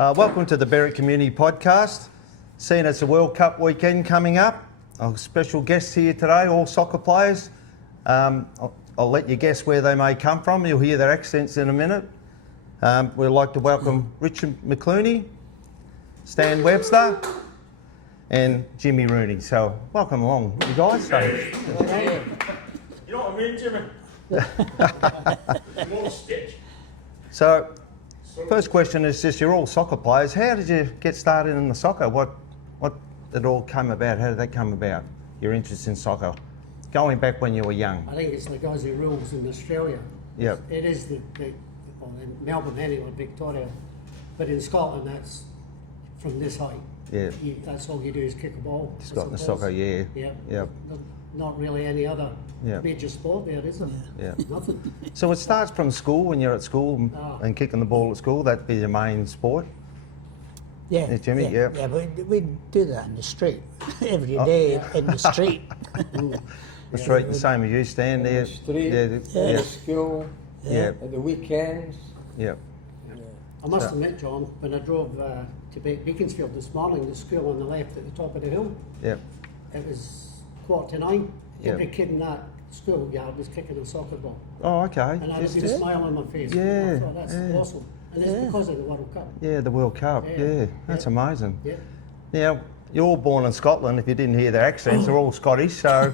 Welcome to the Berwick Community Podcast. Seeing it's a World Cup weekend coming up, our special guests here today, all soccer players. I'll let you guess where they may come from. You'll hear their accents in a minute. We'd like to welcome Richard McClooney, Stan Webster, and Jimmy Rooney. So welcome along, you guys. You know what I mean, Jimmy? More stitch. So, first question is just, you're all soccer players. How did you get started in the soccer? What did it all come about? How did that come about, your interest in soccer? Going back when you were young. I think it's the Aussie rules in Australia. Yep. It is in Melbourne anyway, Victoria. But in Scotland, that's from this height. Yeah. That's all you do is kick a ball. Just got in the soccer, yeah. Yeah. Yep. Not really any other Yeah. major sport there, is there? Yeah. Nothing. So it starts from school, when you're at school and kicking the ball at school, that'd be your main sport? Yeah, Yeah, Jimmy, yeah. Yeah, but we do that in the street every day in the street. The street, the same as you, Stan, there. The street, Yeah. at school, Yeah. at the weekends. Yeah. I must admit, John, when I drove to Beaconsfield this morning, the school on the left at the top of the hill, Yeah. it was 8:45. Yeah. Every kid in that schoolyard was kicking a soccer ball. Oh, okay. And I had a Just- big smile on my face. Yeah, I thought, that's yeah. awesome. And it's because of the World Cup. yeah, the World Cup. Yeah. Yeah. That's amazing. Yeah. Now, you're all born in Scotland. If you didn't hear their accents, they're all Scottish. So,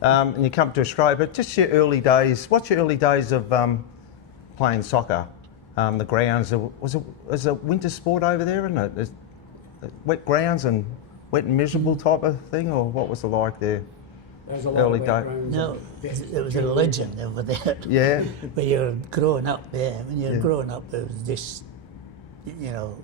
and you come to Australia. But just your early days. What's your early days of playing soccer? The grounds. Was it winter sport over there? Isn't it? There's wet grounds and wet and miserable type of thing, or what was it like there? There's a lot Early of day. backgrounds. No, it was a legend over there. Yeah. When you're growing up there, when you're growing up, it was just,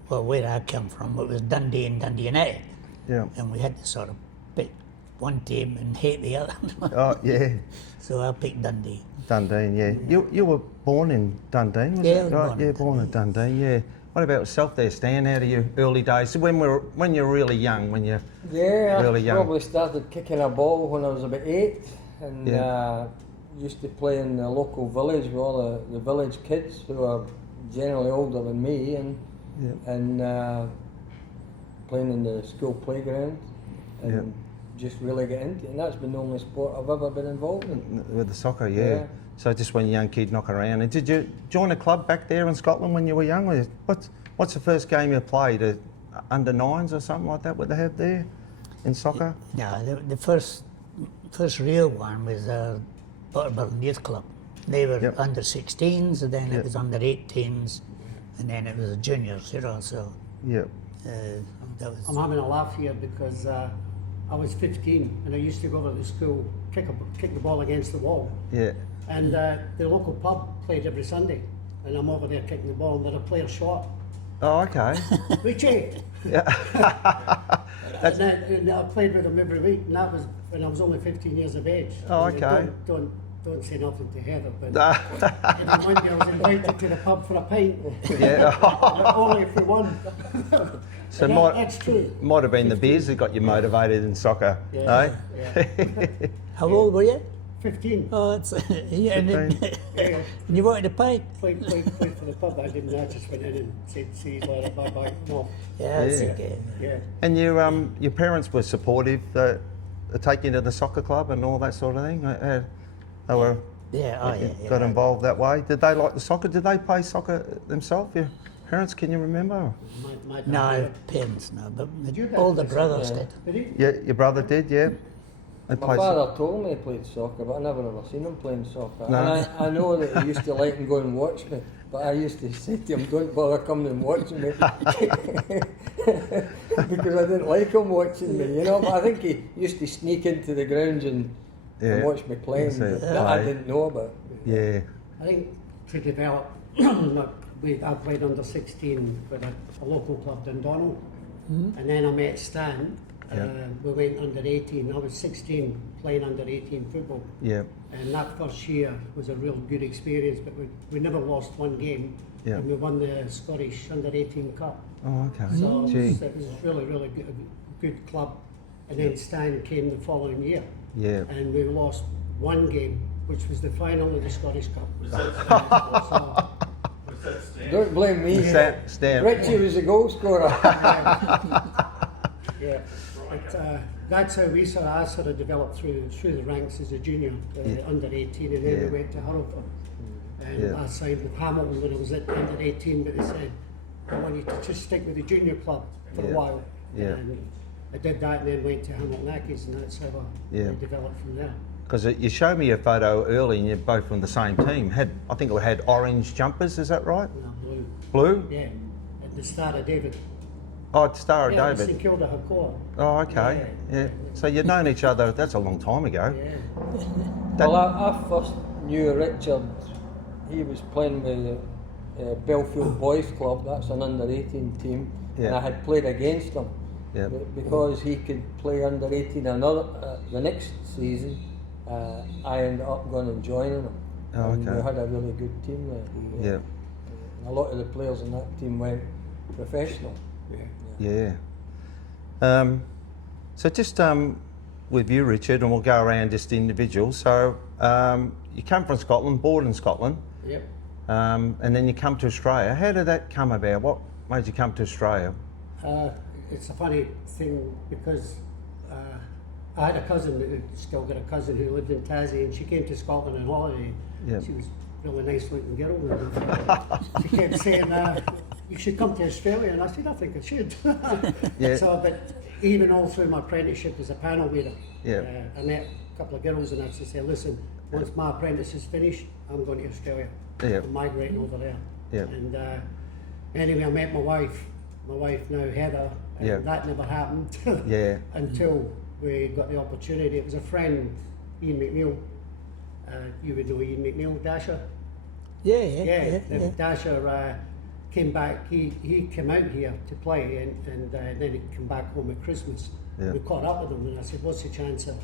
well, where I come from, it was Dundee and Dundee United. Yeah. And we had to sort of pick one team and hate the other. Oh, yeah. So I picked Dundee. Dundee, yeah. You were born in Dundee, was Yeah, it? I was Right, born yeah, in born in Dundee, yeah. What about yourself there, Stan? How do you early days? So when you're really young, when you're Yeah, really I young. probably started kicking a ball when I was about 8, and used to play in the local village with all the village kids who are generally older than me, and playing in the school playground, and just really get into it. And that's been the only sport I've ever been involved in. With the soccer, yeah. Yeah. So just when you're a young kid, knock around. And did you join a club back there in Scotland when you were young? What's the first game you played? Under 9s or something like that? What they have there in soccer? No, the first real one was Butterburn Youth Club. They were under 16s, and then it was under 18s, and then it was the juniors, so Yeah. that was... I'm having a laugh here because I was 15 and I used to go over to the school, kick the ball against the wall. Yeah. And the local pub played every Sunday, and I'm over there kicking the ball, and they're a player shot. Oh, okay. Richie! Yeah. and I played with them every week, and that was when I was only 15 years of age. Oh, And okay. Don't say nothing to Heather, but every Monday I was invited to the pub for a pint. Yeah. But only if we won. So That's true. might have been the beers that got you motivated in soccer, Yeah. eh? Yeah. How old were you? 15. Oh, it's yeah, and Yeah. you wanted a pint? Played for the pub. I just went in and said, see you later, bye bye. No. Yeah, it's Yeah. okay. Yeah. And your parents were supportive, take you to the soccer club and all that sort of thing? They were got involved that way. Did they like the soccer? Did they play soccer themselves? Your parents, can you remember? My dad No, did. parents, no, but you all guys the play brothers soccer? did. Did he? Yeah, your brother did, yeah. They My played father told me he played soccer, but I never ever seen him playing soccer. No. And I know that he used to like and go and watch me, but I used to say to him, don't bother coming and watching me. Because I didn't like him watching me, But I think he used to sneak into the grounds and watch me playing. That's it. That I Aye. didn't know about. Yeah. I think to develop, I played under 16 with a local club, Dundonald, and then I met Stan. We went under 18. I was 16 playing under 18 football. Yeah. And that first year was a real good experience, but we never lost one game. Yeah. And we won the Scottish under 18 Cup. Oh, okay. So Gee. it was really, really good club. And then Stan came the following year. Yeah. And we lost one game, which was the final of the Scottish Cup. Was Don't blame me. Stamp. Richie was the goal scorer. Yeah, but, that's how I sort of developed through the ranks as a junior, under 18, and then we went to Hurlford. And I signed with Hamilton when I was at under 18, but they said, I want you to just stick with the junior club for a while. Yeah. And I did that and then went to Hamilton Ackies, and that's how I developed from there. Because you showed me a photo early and you're both from the same team. I think it had orange jumpers, is that right? No, blue. Blue? Yeah, at the start of David. Oh, at Star of Yeah, David. St Kilda Hakoa. Oh, okay. Yeah. So you'd known each other, that's a long time ago. Yeah. Well, I first knew Richard. He was playing with Belfield Boys Club. That's an under 18 team, and I had played against him. Yeah. Because he could play under 18 the next season, I ended up going and joining him. Oh, And okay. we had a really good team there. A lot of the players in that team went professional. Yeah. So just with you, Richard, and we'll go around just individuals. So you come from Scotland, born in Scotland, Yep. and then you come to Australia. How did that come about? What made you come to Australia? It's a funny thing because I had a cousin, still got a cousin who lived in Tassie, and she came to Scotland on holiday. Yep. She was a really nice looking girl. And she kept saying, you should come to Australia, and I said, I think I should. Yeah. So, but even all through my apprenticeship as a panel beater, Yeah. I met a couple of girls, and I just said, listen, once my apprentice is finished, I'm going to Australia. Yeah. I'm migrating over there. Yeah. And anyway, I met my wife now, Heather, and Yeah. that never happened Yeah. until we got the opportunity. It was a friend, Ian McNeil. You would know Ian McNeil, Dasher. Yeah. Dasher came back. He came out here to play, and then he came back home at Christmas. Yeah. We caught up with him, and I said, "What's the chance of,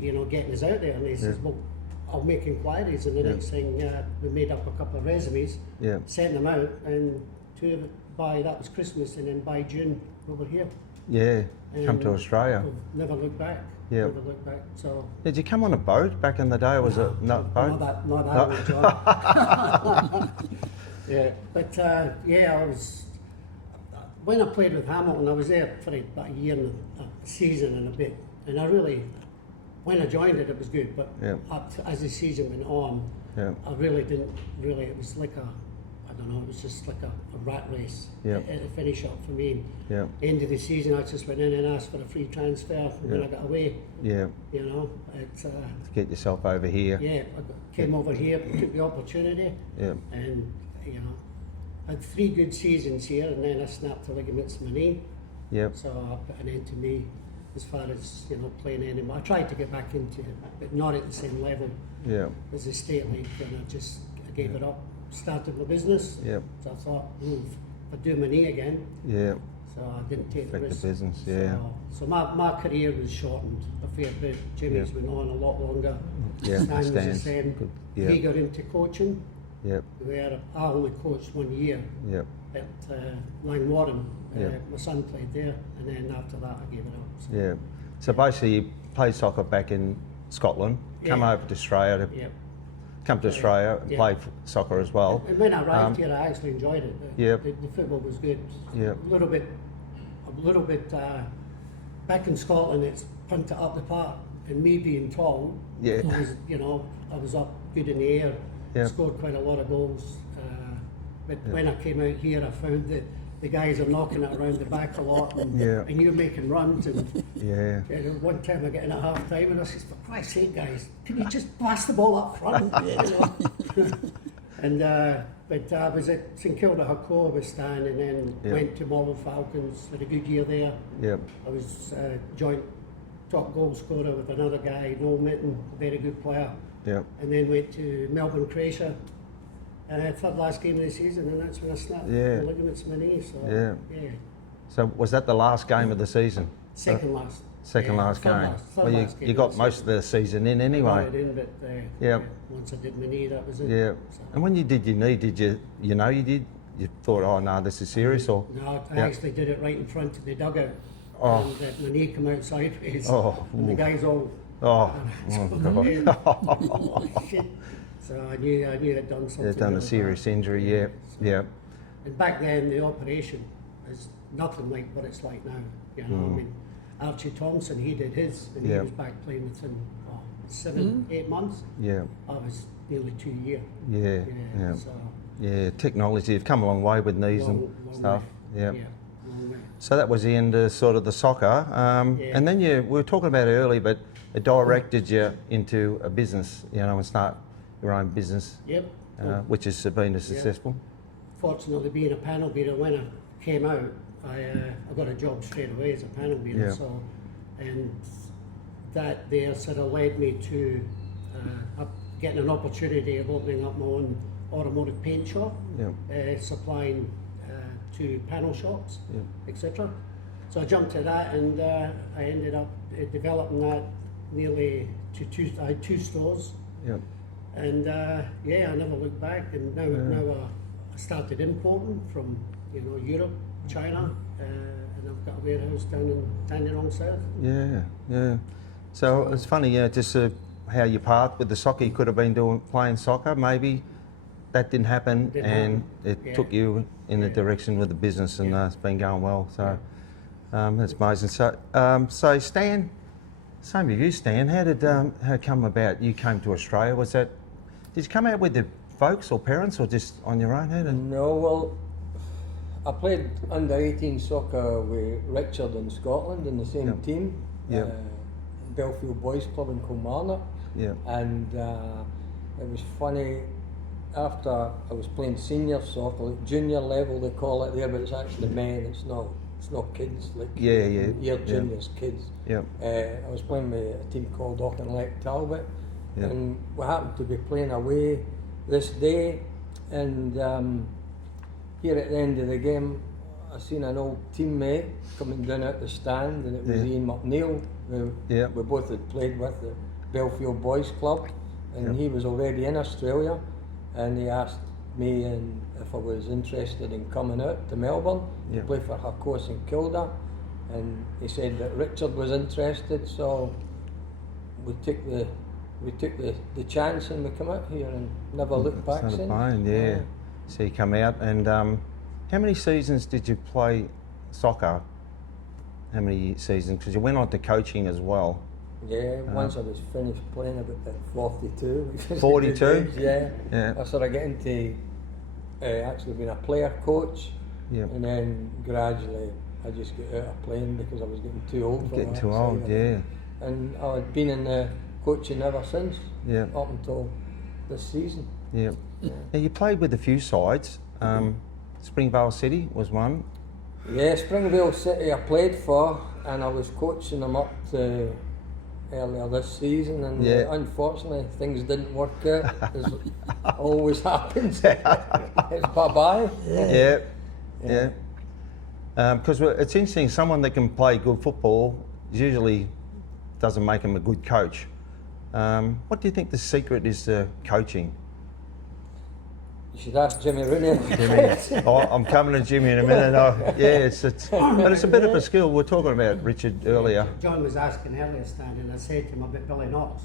getting us out there?" And he says, "Well, I'll make inquiries." And the next thing, we made up a couple of resumes, sent them out, and that was Christmas, and then by June we were here. Yeah. Come to And Australia. we've never looked back. Yeah. Never looked back. So. Did you come on a boat back in the day? Or was it not boat? Not that old, John. Yeah, but I was. When I played with Hamilton, I was there for about a year and a season and a bit, and when I joined it was good, but as the season went on, I really didn't. It was like it was just like a rat race at the finish up for me. Yeah. End of the season, I just went in and asked for a free transfer when I got away. Yeah. It's To get yourself over here. I came over here, took the opportunity, and had 3 good seasons here, and then I snapped the ligaments in my knee. Yep. So I put an end to me as far as playing anymore. I tried to get back into it, but not at the same level as the state league, and I gave it up. Started my business. Yep. So I thought, if I do my knee again. Yeah. So I didn't take the Affect risk. the business, yeah. So my career was shortened a fair bit. Jimmy's went on a lot longer. Yeah, Stan was the Stan's same. good. Yeah. He got into coaching. Yep. Where I only coached 1 year Yep. at Langwarren. Yep. My son played there, and then after that I gave it up. So. Yeah. So basically, you played soccer back in Scotland, come over to Australia to come to Australia and play soccer as well. And when I arrived here, I actually enjoyed it. The football was good. Yep. A little bit. Back in Scotland, it's punted up the park, and me being tall, I was up good in the air, scored quite a lot of goals. But when I came out here, I found that the guys are knocking it around the back a lot, and you're making runs. And one time I get in at half time, and I said, "For Christ's sake, guys, can you just blast the ball up front?" And but I was at St Kilda Hakoa with Stan, and then went to Marlborough Falcons, had a good year there. I was joint top goal scorer with another guy, Noel Mitten, a very good player. And then went to Melbourne Croatia. Third last game of the season, and that's when I snapped the ligaments in my knee. So, So was that the last game of the season? Second last. Second last game. Well, you got most of the season in anyway. I got it in, but once I did my knee, that was it. Yeah. So. And when you did your knee, did you thought, oh no, this is serious, or? No, I actually did it right in front of the dugout. Oh. And my knee came out sideways. Oh. And the guys all. Oh. Oh, shit. So I knew I'd done something. They've done a serious injury, Yeah. And back then, the operation is nothing like what it's like now. You know, I mean, Archie Thompson, he did his, and he Yeah. was back playing within 7, 8 months. Yeah. I was nearly 2 years. Yeah. Yeah. So, Yeah. Technology, you've come a long way with knees and long stuff. way. Yeah. Long way. So that was the end of sort of the soccer. Yeah. And then we were talking about it early, but it directed you into a business, you know, and start your own business, Yep. which has been successful. Fortunately, being a panel beater, when I came out, I got a job straight away as a panel beater. Yeah. So, and that there sort of led me to getting an opportunity of opening up my own automotive paint shop, supplying to panel shops, etc. So I jumped to that, and I ended up developing that nearly to I had 2 stores. Yeah. And I never looked back. And now I started importing from Europe, China, and I've got a warehouse down in Dandenong South. Yeah, yeah. So it's funny, just how you part with the soccer. You could have been playing soccer, maybe that didn't happen, and it took you in the direction with the business, and it's been going well. So that's amazing. So Stan, same with you, Stan. How did how it come about? You came to Australia. Was that? Did you come out with the folks or parents, or just on your own? How did? No, well, I played under 18 soccer with Richard in Scotland in the same team. Yeah. Belfield Boys Club in Kilmarnock. Yeah. And it was funny, after I was playing senior soccer, like junior level they call it there, but it's actually men, it's not kids, like year juniors, kids. Yeah. I was playing with a team called Auchinleck Talbot, Yeah. and we happened to be playing away this day, and here at the end of the game I seen an old teammate coming down out the stand, and it was Ian McNeil, who we both had played with the Belfield Boys Club, and he was already in Australia, and he asked me if I was interested in coming out to Melbourne to play for Harcourt and Kilda, and he said that Richard was interested, so we took the chance and we come out here and never looked back since. Yeah. So you come out, and how many seasons did you play soccer? How many seasons? Because you went on to coaching as well. Yeah, once I was finished playing about 42. which was a 42? good age, Yeah. I started getting to actually being a player coach, and then gradually I just got out of playing because I was getting too old for Getting that too side old, of it. yeah. And I've been in coaching ever since, Yeah. up until this season. Yeah. Now you played with a few sides. Springvale City was one. Yeah, Springvale City I played for, and I was coaching them up to earlier this season, and unfortunately things didn't work out, as always happens. It's bye-bye. Yeah. Because it's interesting, someone that can play good football usually doesn't make him a good coach. What do you think the secret is to coaching? You should ask Jimmy Rooney. I'm coming to Jimmy in a minute. But it's a bit of a skill. We were talking about Richard earlier. John was asking earlier, Stan, and I said to him about Billy Knox.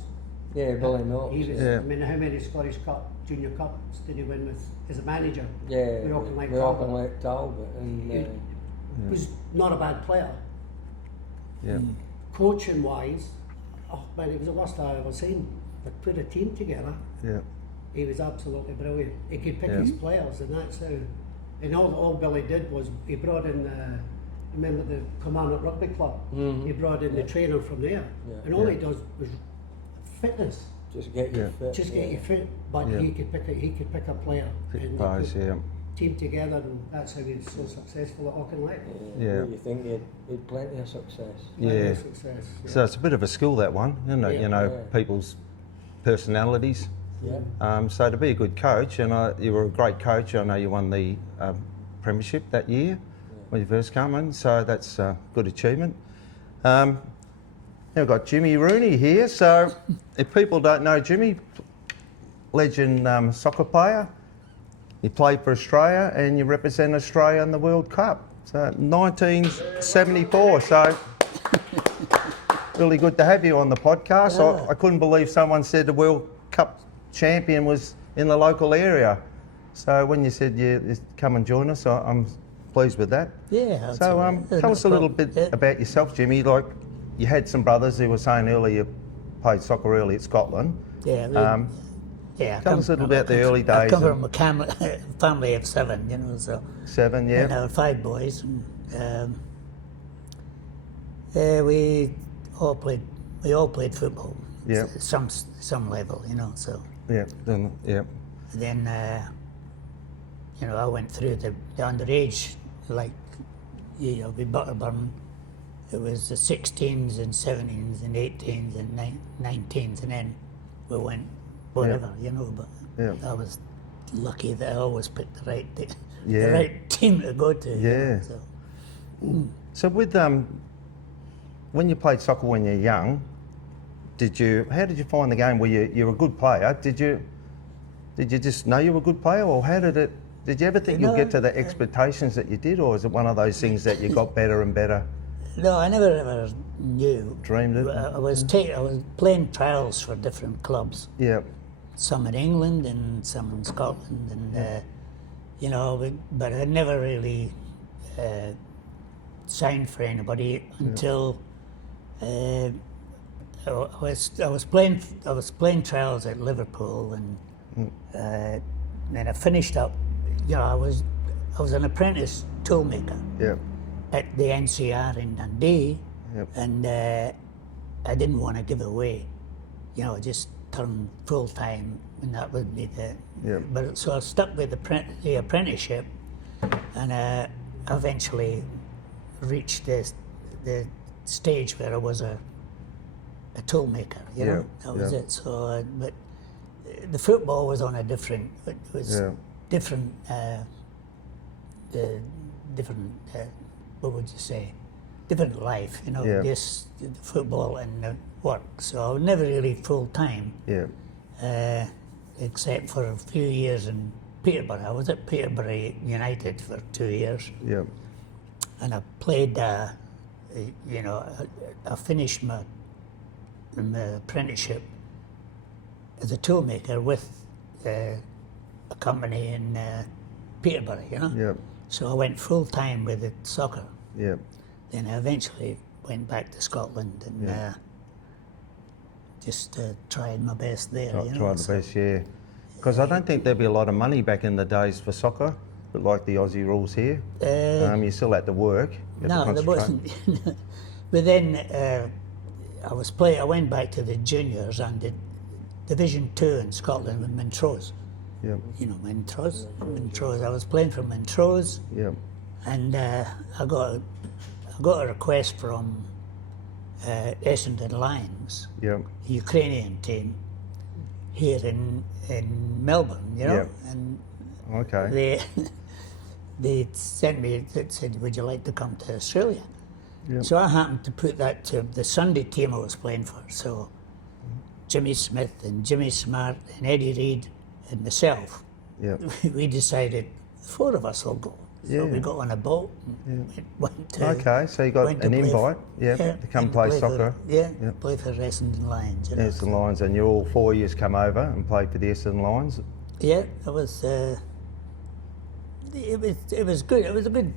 Yeah, Billy Knox. He was, I mean, how many Scottish Cup, Junior Cups did he win with as a manager? Yeah, with Auchinleck with Talbot. Auchinleck Talbot. And, He was not a bad player. Yeah. Coaching wise, oh man, it was the worst I've ever seen. But put a team together. Yeah. He was absolutely brilliant. He could pick his players, and that's how. And all Billy did was he brought in. Remember the Kilmarnock Rugby Club? He brought in the trainer from there, and all he does was fitness. just get you fit. Just get you fit, but he could pick a player and Guys, put team together, and that's how he was so successful at Auchinleck. Yeah. You think he'd plenty of success. Plenty Yeah. of success. Yeah. So it's a bit of a skill, that one, isn't it? Yeah. You know, Yeah. people's personalities. Yeah. So to be a good coach, and you were a great coach. I know you won the premiership that year when you first came in, so that's a good achievement. Now we've got Jimmy Rooney here. So if people don't know Jimmy, legend soccer player, you played for Australia and you represent Australia in the World Cup. So 1974. So really good to have you on the podcast. I couldn't believe someone said the World Cup champion was in the local area. So when you said you come and join us, I'm pleased with that. Yeah. that's So all right. tell us a little bit Yeah. about yourself, Jimmy. Like you had some brothers who were saying earlier you played soccer early at Scotland. Yeah. Yeah. Tell us a little about the early I days. come from a family of 7, you know, so. 7, And yeah. there were 5 boys. And, we all played football. Yeah. Some level, you know. So Yeah, yeah, then, you know, I went through the underage, like, you know, with Butterburn. It was the 16s and 17s and 18s and 19s, and then we went whatever, you know. But Yeah. I was lucky that I always picked the right Yeah. the right team to go to. you know, Yeah. so. So with when you played soccer when you're young, how did you find the game? You're a good player? Did you just know you were a good player, or did you ever think you'll get to the expectations that you did, or is it one of those things that you got better and better? No, I never ever knew. Dreamed it? I was playing trials for different clubs. Yeah, Some in England and some in Scotland, and you know, but I never really signed for anybody until I was playing trials at Liverpool, and then I finished up. You know, I was an apprentice toolmaker yeah, at the NCR in Dundee, Yep. and I didn't want to give away, you know, just turn full time, and that would be the. Yep. But so I stuck with the apprenticeship, and eventually reached the stage where I was a toolmaker. You know, Yeah, that was yeah. it. So, but the football was on a different. It was Yeah. different. Different. What would you say? Different life, you know. Yeah. Just the football and the work. So I was never really full time, yeah, except for a few years in Peterborough. I was at Peterborough United for 2 years, yeah, and I played. You know, I finished my apprenticeship as a toolmaker with a company in Peterborough. You know. yeah, So I went full time with the soccer. yeah. Then I eventually went back to Scotland and Yeah. just tried my best there. you know, Tried the so- best, yeah. Because I don't think there'd be a lot of money back in the days for soccer, but like the Aussie rules here. You still had to work. You had to No, there concentrate. wasn't. But then I went back to the juniors and did Division 2 in Scotland with Montrose. Yeah, You know, Montrose. I was playing for Montrose, yeah, and I got a request from Essendon Lions, yeah, a Ukrainian team, here in Melbourne. You know, Yeah. and okay. they sent me. They said, "Would you like to come to Australia?" Yeah. So I happened to put that to the Sunday team I was playing for. So Jimmy Smith and Jimmy Smart and Eddie Reid and myself, Yeah, we decided the 4 of us will go. So Yeah. we got on a boat and went to. okay, so you got went to an play invite, to come went play for- soccer. Yeah, Yeah. play for Essendon Lions. You know. Essendon Lions, and you all 4 years come over and played for the Essendon Lions. Yeah, it was. It was good. It was a good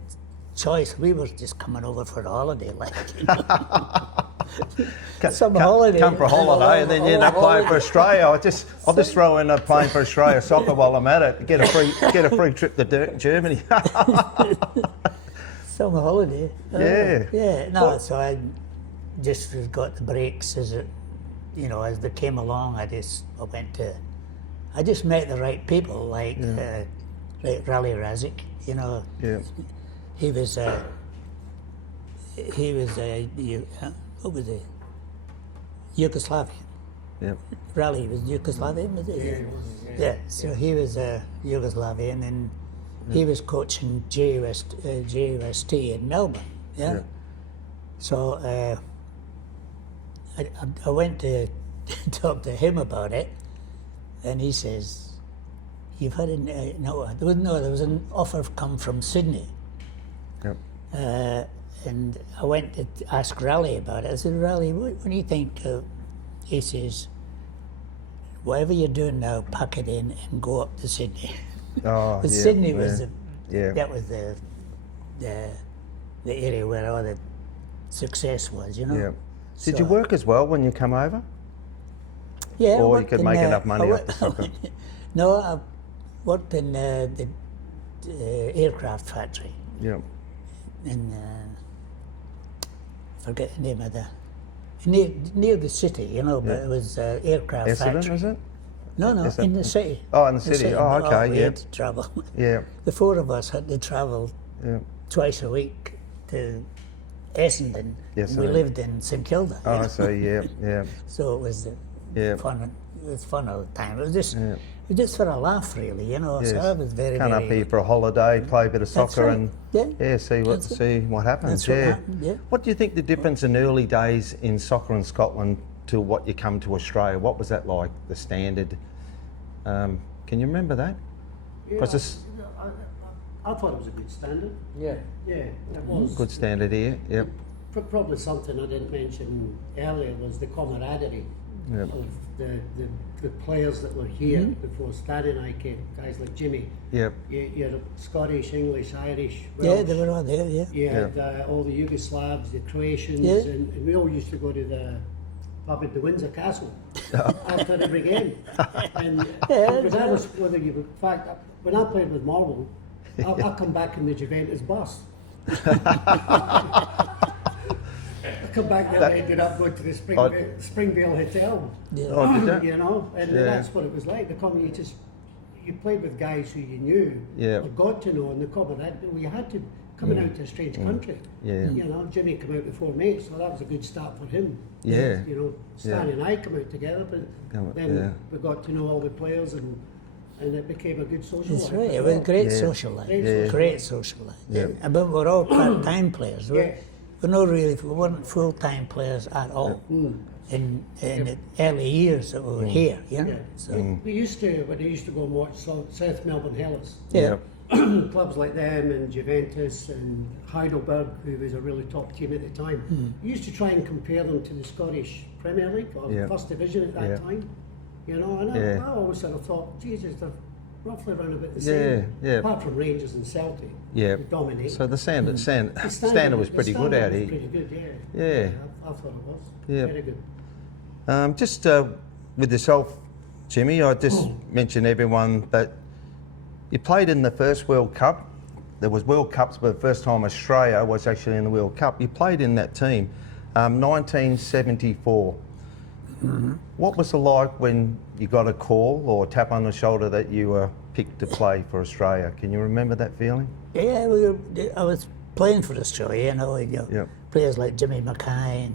choice. We were just coming over for a holiday, like. You know. Some holiday. Come for a holiday, and then you end up playing for Australia. I'll just throw in playing for Australia soccer while I'm at it. Get a free trip to Germany. Summer holiday. Yeah. Yeah. No, so I just got the breaks as as they came along. I just met the right people, like Rally Razik. You know, Yeah, he was what was it? Yugoslavian. yeah, Rally was Yugoslavian, was it? Yeah. So he was Yugoslavian, and he was coaching JUST in Melbourne. Yeah. Yeah. So I went to talk to him about it, and he says, "You've had there was an offer come from Sydney." yeah, And I went to ask Raleigh about it. I said, "Raleigh, what do you think?" He says, "Whatever you're doing now, pack it in and go up to Sydney." Oh, But yeah, Sydney yeah. was Yeah. that was the area where all the success was, you know. Yeah. Did So- you work as well when you come over? Yeah, I Or you worked could in, make enough money I off the soccer? No, I worked in the aircraft factory Yeah. in forget the name of the near the city, you know. But Yeah. it was aircraft Essendon, factory. is it? No, Is it- in the city. Oh, in the city. Oh, okay, we yeah. had to travel. Yeah. The four of us had to travel Yeah. twice a week to Essendon. Yes, and we I know. lived in St Kilda. you Oh, know. I see. Yeah. Yeah. So it was Yeah. fun. It was fun all the time. It was just, Yeah. it was just for a laugh, really. You know. Yes. So I was very, Come very. up here for a holiday, play a bit of That's soccer, right. and Yeah. see That's it. what happens. That's what yeah. happened, yeah. What do you think the difference in early days in soccer in Scotland to what you come to Australia? What was that like? The standard. Can you remember that? Yeah, 'Cause it's- I thought it was a good standard. Yeah. Yeah, it was. Good standard here. Yep. Probably something I didn't mention earlier was the camaraderie Yep. of the players that were here before Stan and I came. Guys like Jimmy. Yep. You're Scottish, English, Irish, Yeah, Welsh. they were all there. Yeah. You had all the Yugoslavs, the Croatians, Yeah. and we all used to go to the pub at the Windsor Castle after every game. And regardless whether you, in fact, when I played with Marvel, I come back in the Juventus bus. I come back there and ended up going to the Springvale Hotel. Yeah. Oh, did that? You know, and Yeah. that's what it was like. You played with guys who you knew, Yeah. or got to know, and the camaraderie. You had to coming out to a strange country. Yeah. You know, Jimmy came out before me, so that was a good start for him. Yeah. You know, Stan Yeah. and I come out together, but then yeah. we got to know all the players, and it became a good social That's life. right. as It was a well. great Yeah. social life. Great social Great social life. Yeah. But we're all part-time players. Yeah. We weren't full-time players at all. In the early years that we were here, you know. Yeah. So We used to, when I used to go and watch South Melbourne Hellas. yeah. Clubs like them and Juventus and Heidelberg, who was a really top team at the time. We used to try and compare them to the Scottish Premier League or Yeah. First Division at that Yeah. time. You know, and Yeah. I always sort of thought, Jesus, they're roughly around about the Yeah, same. yeah. Apart from Rangers and Celtic, Yeah. who dominate. So the standard The standard was pretty good out was here. pretty good, yeah. Yeah. I thought it was. Yeah. Very good. Just with yourself, Jimmy, I just mentioned everyone that you played in the first World Cup. There was World Cups, but the first time Australia was actually in the World Cup. You played in that team, 1974. What was it like when you got a call or a tap on the shoulder that you were picked to play for Australia? Can you remember that feeling? Yeah, I was playing for Australia, you know. Yep. Players like Jimmy Mackay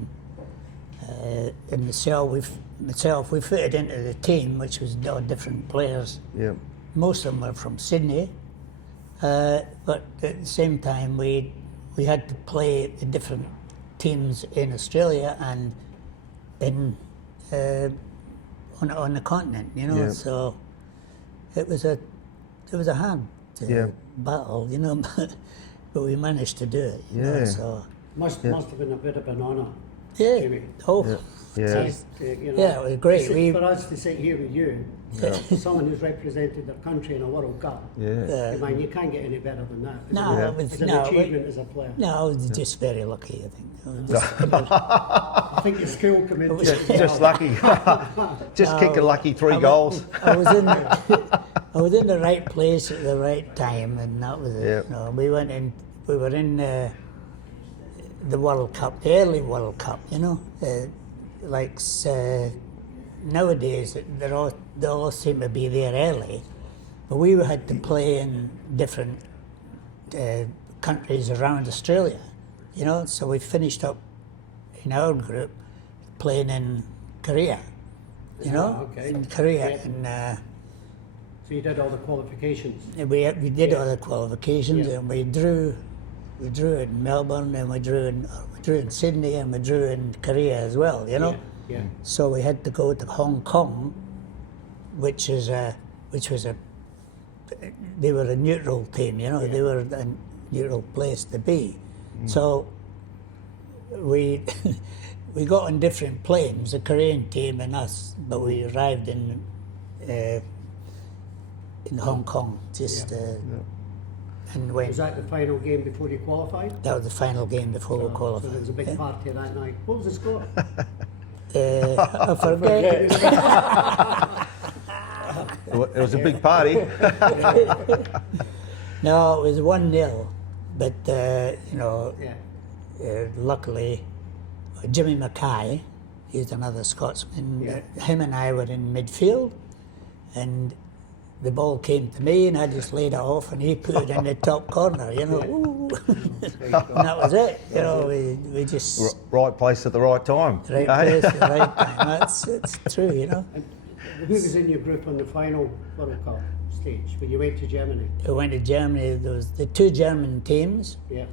and myself, we fitted into the team, which was all different players. Yeah. Most of them were from Sydney, but at the same time, we had to play the different teams in Australia and in on the continent, you know. Yeah. So it was a hard Yeah. battle, you know, but we managed to do it. You know, Yeah. so Must have been a bit of an honour, yeah, Jimmy. oh, Yeah. You know, Yeah, it was great. to sit- We- for us to sit here with you, someone who's represented their country in a World Cup. Yeah. I mean, you can't get any better than that. No, It's, it was- it's an no, achievement as a player. no, I was just very lucky, I think. I was just- I think your skill come into it. as well. Just lucky. Just kick a lucky three goals. I was in I was in the right place at the right time, and that was it. Yeah. You know, we were in the World Cup, the early World Cup. You know, nowadays they all seem to be there early, but we had to play in different countries around Australia. You know, so we finished up in our group playing in Korea. You know, okay. in Korea, Yeah. and So you did all the qualifications. we did all the qualifications, Yeah. and we drew in Melbourne, and we drew in Sydney, and we drew in Korea as well. You know, Yeah. so we had to go to Hong Kong, which was they were a neutral team. You know, Yeah. they were a neutral place to be. So we we got on different planes, the Korean team and us, but we arrived in in Hong Kong. And when Was that the final game before you qualified? that was the final game before we So qualified. there was a big party that night. What was the score? I forget. It was a big party. No, it was 1-0, but Yeah. luckily, Jimmy Mackay, he's another Scotsman. Yeah. Him and I were in midfield, and the ball came to me, and I just laid it off, and he put it in the top corner. Ooh. And that was it. We just Right place at the right time. right eh? place, at the right time. It's true. And who was in your group on the final World Cup stage when you went to Germany? We went to Germany. There was the two German teams. Yeah.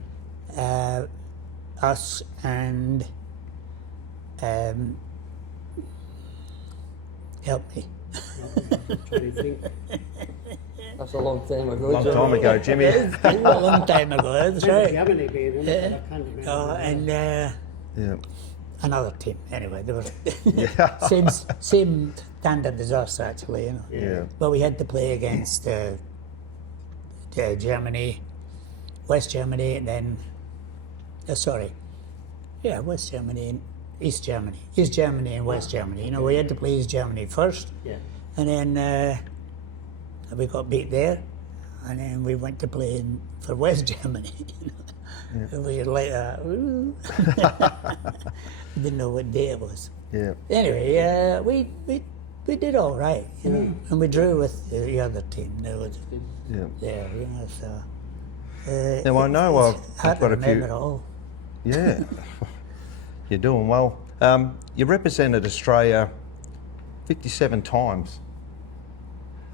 Us and help me. Trying to think. That's a long time ago. Long Jimmy. time ago, Jimmy. A long time ago. That's right. Germany being in it, but I can't remember. And Yeah. another team. Anyway, they were Yeah. same standard as us actually. Yeah. But we had to play against Germany, West Germany, and then West Germany and East Germany. East Germany and West Germany. We had to play East Germany first, Yeah. and then we got beat there, and then we went to play for West Germany. And we were like that. Ooh. We didn't know what day it was. Yeah. Anyway, we did all right, and we drew with the other team. There was, Yeah. so. Now I know it's I've hard got to a few. remember it all. Yeah. You're doing well. You represented Australia 57 times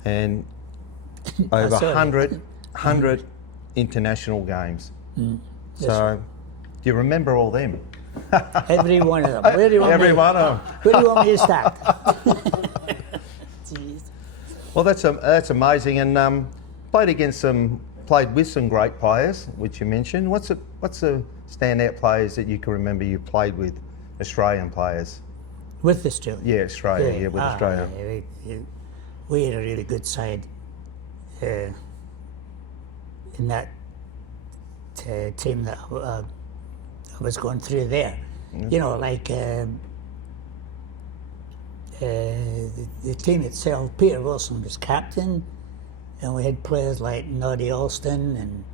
and over saw that. 100 international games. So, do you remember all them? Every one of them. Where do you want Every me, one of them. Where do you want me to start? Jeez. Well, that's amazing, and played with some great players, which you mentioned. What's the standout players that you can remember you played with, Australian players? With Australia. Yeah, Australia. Yeah, with Australia. Yeah, we had a really good side in that team that I was going through there. The team itself, Peter Wilson was captain, and we had players like Noddy Alston and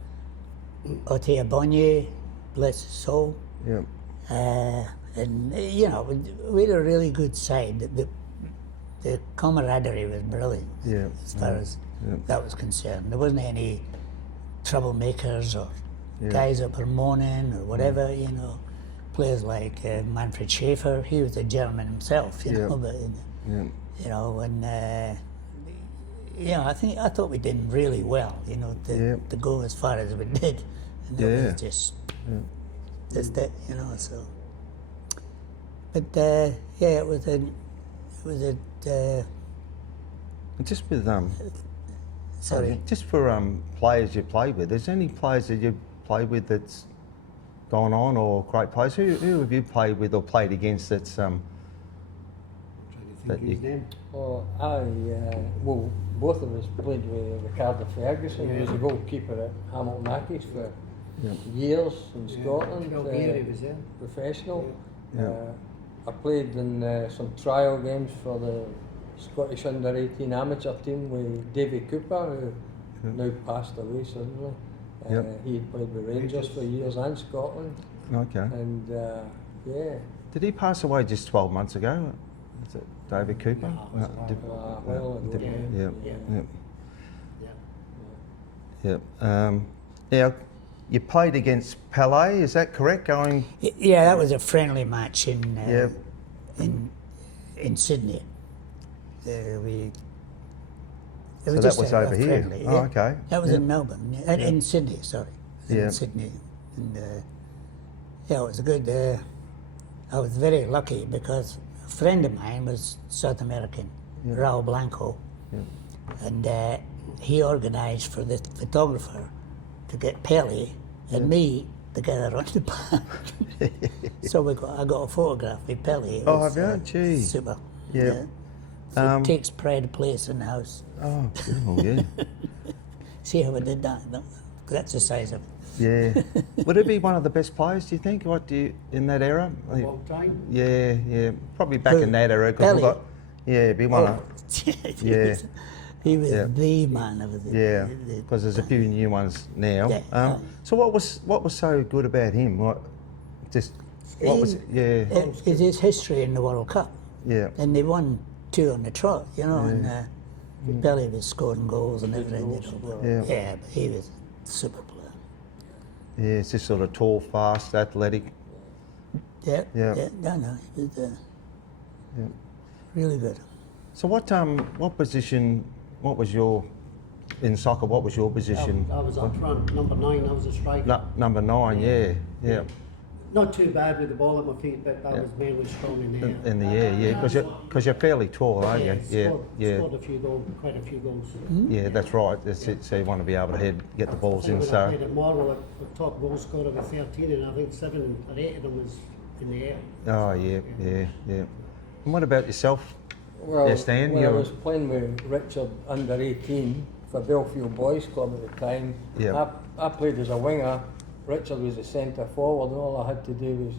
Ote Abonye, bless his soul. Yeah. And we had a really good side. The camaraderie was brilliant Yeah. as far as that was concerned. There wasn't any troublemakers or guys that were moaning or whatever. Players like Manfred Schaefer. He was a German himself. But I thought we did really well. To go as far as we did, and it was just it. So. But it was a. And just with Sorry. just for players you played with, is there any players that you played with that's gone on, or great players? Who have you played with or played against that's Trying to think of his name. Oh, well, both of us played with Ricardo Ferguson, who was a goalkeeper at Hamilton Accies for years in Scotland. 12 years he was there. Professional. Yeah. I played in some trial games for the Scottish under-18 amateur team with Davy Cooper, who now passed away suddenly. He had played with Rangers for years and Scotland. Okay. And Did he pass away just 12 months ago? Is it David Cooper? No, it was a well ago. Yeah. Now, you played against Pelé, is that correct? Yeah, that was a friendly match in Sydney. It So was that just was a over here? friendly, Oh, okay. That was in Melbourne, in Sydney, sorry. Yeah. In Sydney. And, it was good. I was very lucky because a friend of mine was South American, Raul Blanco, and he organised for the photographer to get Pelé and me together on the back. So I got a photograph with Pelé. It Oh, was, have you? Gee. Super. Yeah. So it takes pride of place in the house. Oh, yeah. See how I did that? That's the size of it. Yeah. Would it be one of the best players, do you think? What do you, in that era? A long time. Yeah. Probably back Who? in that era. 'Cause Belly? we've got, be one of. Yeah. He was Yeah. the man of the. Yeah, because there's a few new ones now. Yeah. So what was so good about him? What was? Yeah. It is history in the World Cup, Yeah. and they won 2 on the trot, you know, and Belly was scoring goals and everything. Yeah. But he was a super player. Yeah. It's just sort of tall, fast, athletic. Yeah. Yeah. No, he was really good. So what position? What was your in soccer? What was your position? I was up front, number 9. I was a striker. Number 9. Yeah. Not too bad with the ball at my feet, but I was mainly strong in the air. In the air, yeah, because you're fairly tall, aren't you? Scored a few goals, quite a few goals. Yeah, that's right. That's it. So you want to be able to get the balls in. When I So played at Marlow, the top goal scorer with 13, and I think 7 or 8 of them was in the air. oh yeah. And what about yourself? Well, Yeah, Stan, when I you're- was playing with Richard under 18 for Belfield Boys Club at the time, Yeah. I played as a winger. Richard was the centre forward, and all I had to do was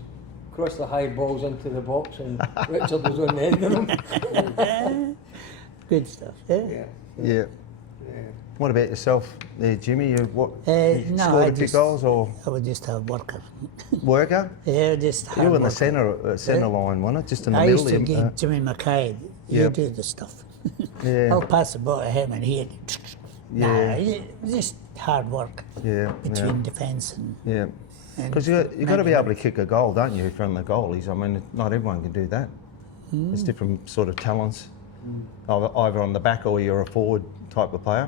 cross the high balls into the box, and Richard was on the end of them. Good stuff. Yeah. Yeah. What about yourself, there, Jimmy? You No, scored I a few just- goals or I was just a worker. worker? Yeah, just hard You were in the worker. centre line, wasn't it? Just in the I middle. used to give Jimmy Mackay, you yeah. do the stuff. Yeah. I'll pass the ball to him and he'd... Yeah. Nah, just hard work Yeah. between defence and... Yeah. and Because you got to be making- able to kick a goal, don't you, from the goalies? I mean, not everyone can do that. There's different sort of talents, either on the back or you're a forward type of player.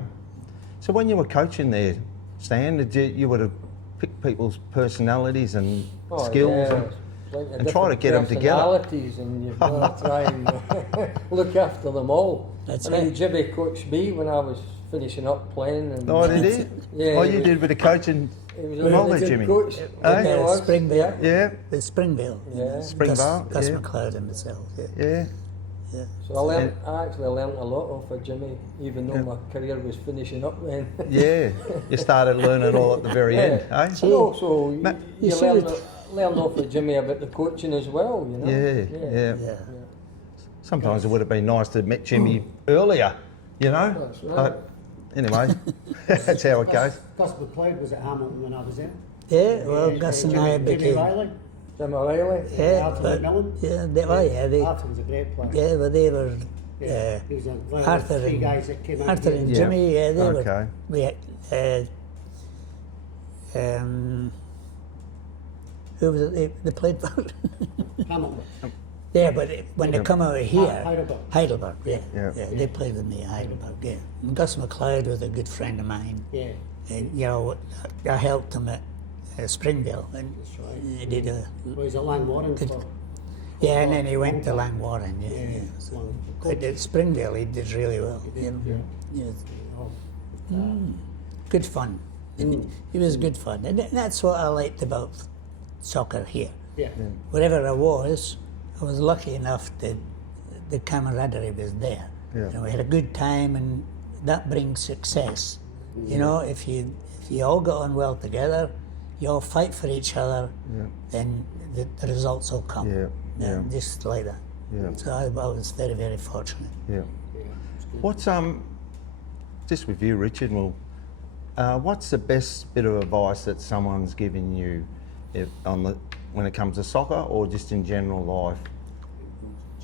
So when you were coaching there, Stan, you would have picked people's personalities and skills and try to get them together. Personalities, and you've got to try and look after them all. That's I mean, it. Jimmy coached me when I was finishing up playing. And Oh, did he? Yeah, Oh, he you was- did a bit of coaching. He was a and all really that, good Jimmy. coach. Eh? He was, Springvale. Yeah. With Springvale. Yeah. Springvale, Gus yeah. McLeod and myself. Yeah. So I actually learnt a lot off of Jimmy, even though my career was finishing up then. Yeah. You started learning all at the very end, eh? And also, you you learn, should. learn off of Jimmy about the coaching as well, you know. Yeah. Yeah. Sometimes it would have been nice to have met Jimmy earlier, you know? That's right. But anyway, that's how it goes. Gus McCloud was at Hamilton when I was there. Yeah, well, Gus and I Jimmy became... Riley, Jim O'Reilly. Yeah, Arthur but... McMillan. Yeah, Arthur was a great player. yeah, but they were... Yeah, he was one of Arthur the 3 and- guys that came out Arthur here. and Yeah. Jimmy, yeah, they Okay. were... who was it they played for? Hamilton. Yeah, but when they come out of here... Heidelberg. yeah. Yeah. They played with me at Heidelberg, yeah. And Gus McLeod was a good friend of mine. Yeah. And, you know, I helped him at Springvale, and That's right. he did a... Well, he's at Langwarren for... Yeah, and then he went to Langwarren, yeah. Yeah, yeah. So, long- but at Springvale, he did really well. You know? Yeah. Oh, Good fun. It was good fun. And that's what I liked about soccer here. yeah. Wherever I was lucky enough that the camaraderie was there. Yeah. You know, we had a good time, and that brings success. You know, if you all got on well together, you all fight for each other, then the results will come. Yeah. Just like that. Yeah. So I was very, very fortunate. Yeah. What's just with you, Richard? Well, what's the best bit of advice that someone's given you when it comes to soccer, or just in general life?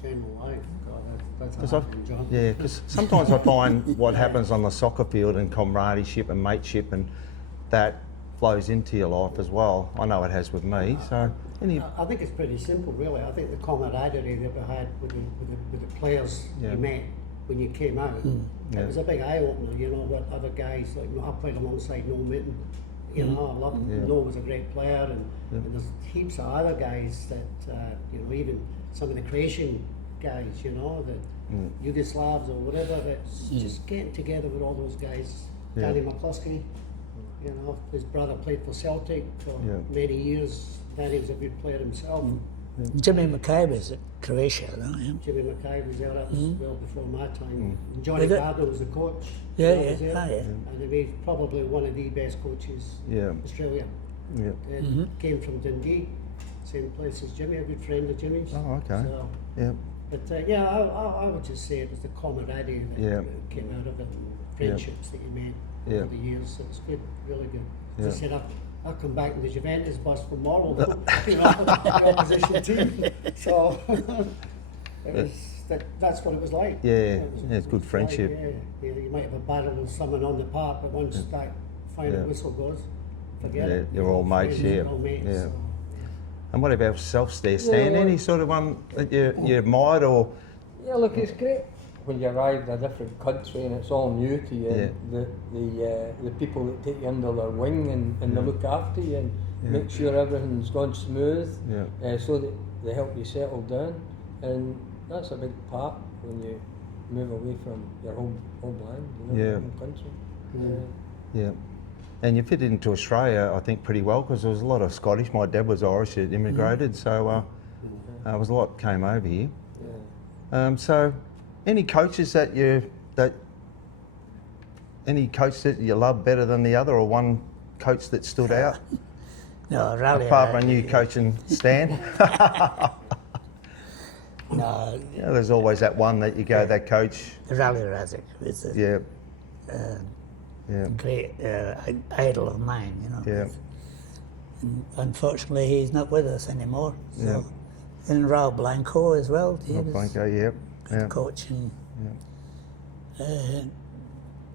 General life. God, that's Because hard one, John. yeah, because sometimes I find what happens on the soccer field and camaraderie and mateship, and that flows into your life as well. I know it has with me. So, I think it's pretty simple, really. I think the camaraderie that we had with the players Yeah. you met when you came out, Yeah. it was a big eye opener. You know, what other guys like. You know, I played alongside Noel Mitten. You know, I loved him. Noel was a great player, and there's heaps of other guys that you know, even some of the Croatian guys. You know, the Yugoslavs or whatever. That's just getting together with all those guys. Yeah. Danny McCloskey. You know, his brother played for Celtic for Yeah. many years. Danny was a good player himself. Jimmy Mackay was at Croatia, though. Yeah. Jimmy Mackay was there, that was well before my time. And Johnny Was it? Gardner was the coach. Yeah, when I was yeah, there. yeah. And he's probably one of the best coaches Yeah. in Australia. Yeah. Came from Dundee, same place as Jimmy, a good friend of Jimmy's. Oh, okay. So, Yeah. but yeah, I would just say it was the camaraderie that came out of it, and friendships that you made over the years. So it's good, really good. As I said, I come back in the Juventus bus from Morrow, you know, the opposition team. So it was, that's what it was like. Yeah, It it's good like, friendship. yeah, you might have a battle with someone on the park, but once that final whistle goes, forget it. You're all mates, Friends, yeah. all mates, Yeah. so, And what about yourself there, Stan? well- Any sort of one that you admired or? Yeah, look, it's great when you arrive in a different country and it's all new to you. Yeah. And the people that take you under their wing and they look after you and make sure everything's gone smooth, so that they help you settle down. And that's a big part when you move away from your homeland, you know, your home country. Yeah. And you fit into Australia, I think, pretty well because there was a lot of Scottish. My dad was Irish, had immigrated, so there was a lot came over here. So, any coaches any coach that you love better than the other, or one coach that stood out? No, Rally. Apart from you coaching Stan. No, Yeah, there's always that one that you go, that coach. Rally Razik was a great idol of mine, you know. Yeah. And unfortunately, he's not with us anymore. So. Yeah. And Raul Blanco as well. He was Blanco, yeah. coaching. But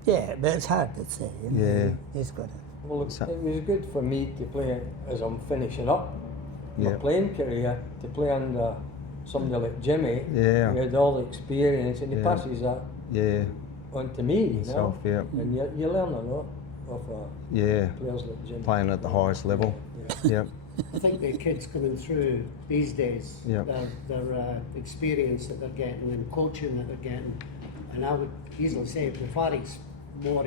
it's hard to say. You know. Yeah. He's got it. Well, look, it was good for me to play as I'm finishing up my playing career, to play under somebody like Jimmy, Yeah. who had all the experience, and he Yeah. passes that Yeah. on to me, you Yourself, know. yeah. And you learn a lot of players like Jimmy. Playing at the highest level. Yeah. I think the kids coming through these days, Yeah. their experience that they're getting and coaching that they're getting, and I would easily say the Faris more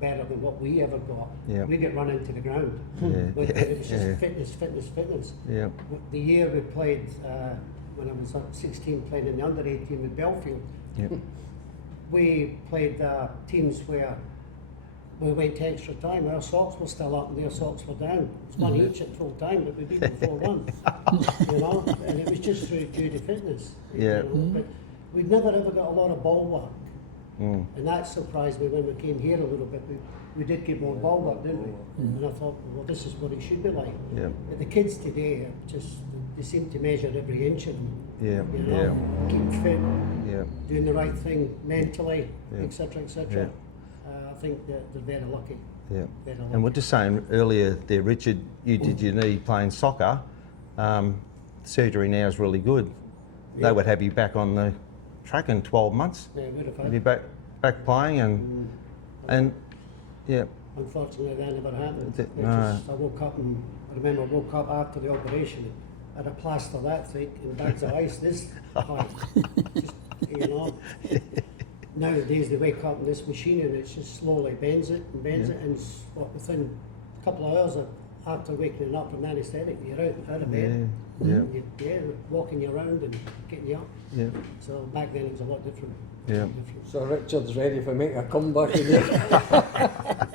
better than what we ever got. Yeah. We get run into the ground. Yeah. But it was just Yeah. fitness. Yeah. The year we played, when I was 16 playing in the under 18 with Belfield, Yeah. we played teams where we went to extra time, our socks were still up and their socks were down. It was one each at full time, but we beat them 4-1. You know, and it was just through due to fitness. Yeah. You know? But we never ever got a lot of ball work. And that surprised me when we came here a little bit. We did get more ball work, didn't we? And I thought, well, this is what it should be like. Yeah. But the kids today are just, they seem to measure every inch of them. Yeah. You know, keep fit, Yeah. doing the right thing mentally, Yeah. etc., etc. Yeah. I think that they're very lucky. Yeah. Very And lucky. we're just saying earlier there, Richard, you did your knee playing soccer. Surgery now is really good. They would have you back on the track in 12 months. Yeah, would have Have had. you back playing and yeah. Unfortunately, that never happened. Did- It no. just, I woke up and I remember I woke up after the operation. I had a plaster that thick and bags of ice this high. Just, you know. Nowadays they wake up in this machine and it just slowly bends it, and it's, within a couple of hours after waking up from anaesthetic, you're out of bed. Yeah. Walking you around and getting you up. Yeah. So back then it was a lot different. Yeah. So Richard's ready for making a comeback again.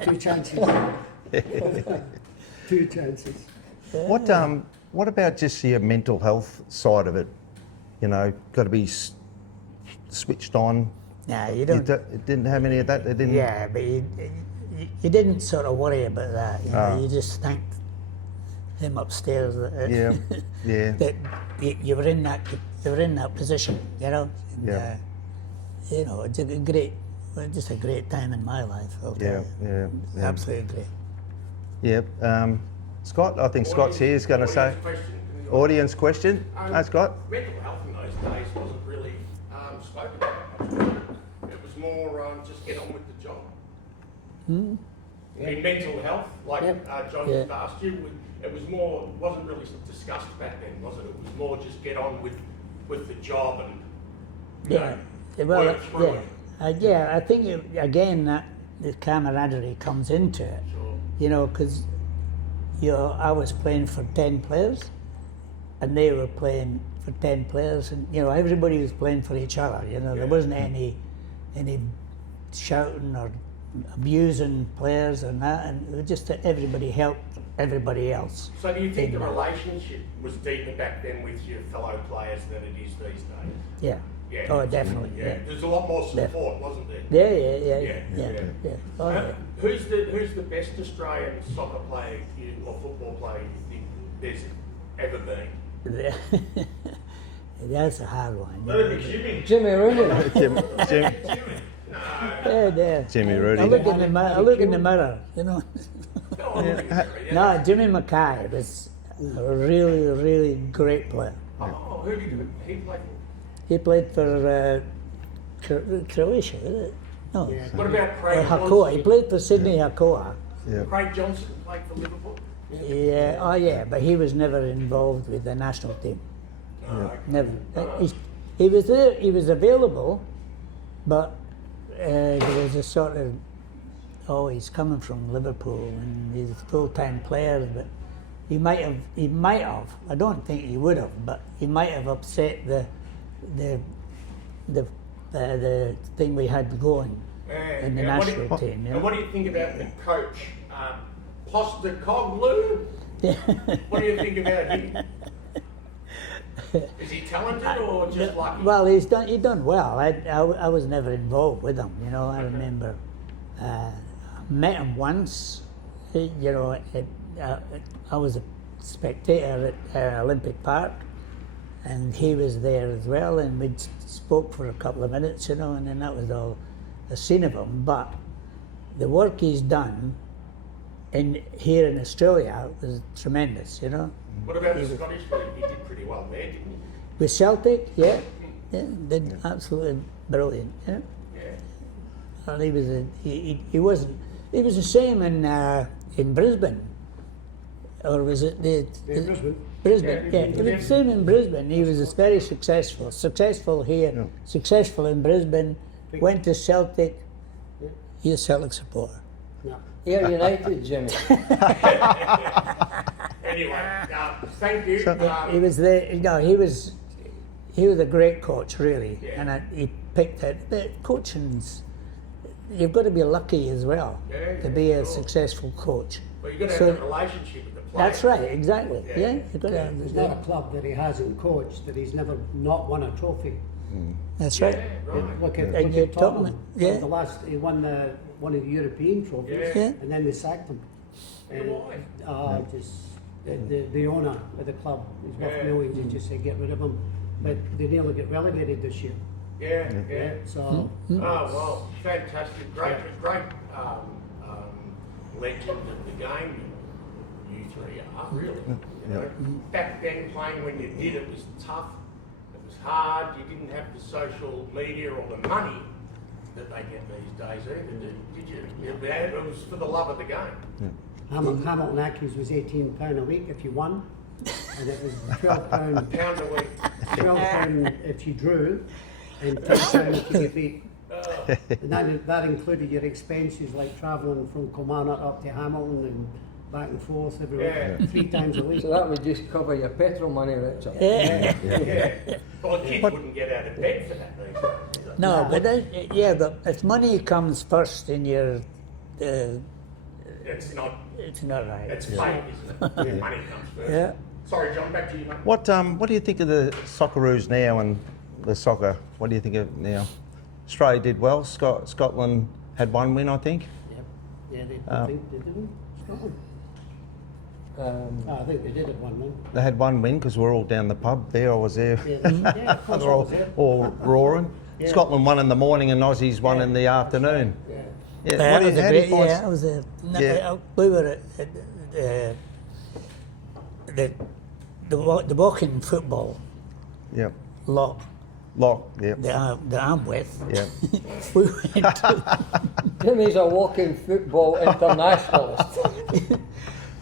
Two chances. Two chances. What about just your mental health side of it? You know, got to be switched on. Nah, you You don't. didn't have any of that. They didn't. Yeah, but you didn't sort of worry about that. You know, you just thanked him upstairs that, Yeah. Yeah. that you were in that position. You know. And, Yeah. you know, it's just a great time in my life. I'll tell Yeah. you. Yeah. Absolutely great. Yeah. Scott, I think Scott's here is going to say. Audience question. Hi, Scott. Mental health in those days wasn't really spoken about. It was more just get on with the job. In mental health, like John just asked you, it was more, wasn't really discussed back then, was it? It was more just get on with the job and you know, Well, work through it. I think again that the camaraderie comes into it. Sure. You know, because I was playing for 10 players, and they were playing for 10 players, and you know everybody was playing for each other. You know there wasn't any shouting or abusing players and that, and it was just that everybody helped everybody else. So do you think the relationship was deeper back then with your fellow players than it is these days? Yeah. Yeah. Oh, definitely. Yeah. There's a lot more support, wasn't there? Yeah. Oh, yeah. Who's the best Australian soccer player or football player you think there's ever been? That's a hard one. Let it be Jimmy. Jimmy Rooney. Jimmy Rooney. I look in the mirror, you know. No, Jimmy Mackay was a really, really great player. Oh, who did he play for? He played for Croatia, isn't it? No. Yeah. What about Craig Hakoah. Johnson? He played for Sydney Hakoah. Yeah. Craig Johnson played for Liverpool? Yeah, oh yeah, but he was never involved with the national team. Never. He was there. He was available, but there was a sort of, oh, he's coming from Liverpool and he's a full-time player, but he might have. I don't think he would have, but he might have upset the thing we had going in the national team. You know? And what do you think about the coach, Postecoglou? What do you think about him? Is he talented or just lucky? Well, he done well. I was never involved with him. You know, I remember met him once. You know, I was a spectator at Olympic Park, and he was there as well. And we spoke for a couple of minutes, you know, and then that was all I've seen of him. But the work he's done here in Australia was tremendous, you know. What about the Scottish league? He did pretty well there, didn't he? With Celtic, yeah, did absolutely brilliant. Yeah. And he was the same in Brisbane, or was it Brisbane? Brisbane, yeah. He was the same in Brisbane. He was very successful here, successful in Brisbane. Went to Celtic. He's a Celtic supporter. No. Ayr United, Jimmy. Anyway, thank you. He was there. You know, he was a great coach, really, and he picked it. But coaching's, you've got to be lucky as well to be a successful coach. Well, you've got to have a relationship with the players. That's right, exactly. Yeah, you've got to have There's not a club that he hasn't coached that he's never not won a trophy. That's right. Look at Tottenham. Yeah. The last he won one of the European trophies, Yeah. and then they sacked him. And, just the owner of the club is worth millions. He just said get rid of him, but they nearly get relegated this year. Yeah. So Oh well, fantastic, great legend of the game. You three are really. You know, back then, playing when you did it was tough. It was hard. You didn't have the social media or the money that they get these days either, did you? It was for the love of the game. Hamilton Accies was £18 a week if you won, and it was £12 Pound a week. £12 if you drew, and £10 if you get beat. And that included your expenses like travelling from Kilmarnock up to Hamilton and back and forth everywhere 3 times a week. So that would just cover your petrol money, Richard. Yeah. Well, kids wouldn't get out of bed for that these days. No, but but if money comes first in your, It's not. it's not right. It's fake, isn't it? Money comes first. Yeah. Sorry, John. Back to you, mate. What do you think of the Socceroos now and the soccer? What do you think of now? Australia did well. Scotland had 1 win, I think. Yeah, they did. Scotland. I think they did it 1-1. They had 1 win because we're all down the pub there. I was there. Yeah, of course I was there. all roaring. Yeah. Scotland won in the morning and Aussies won in the afternoon. Yeah. Yeah. That was how do you find? I was there. Yeah. We were at the walking football Yeah. lot. Yeah. The arm width. Yeah. We went to, Jimmy's a walking football internationalist.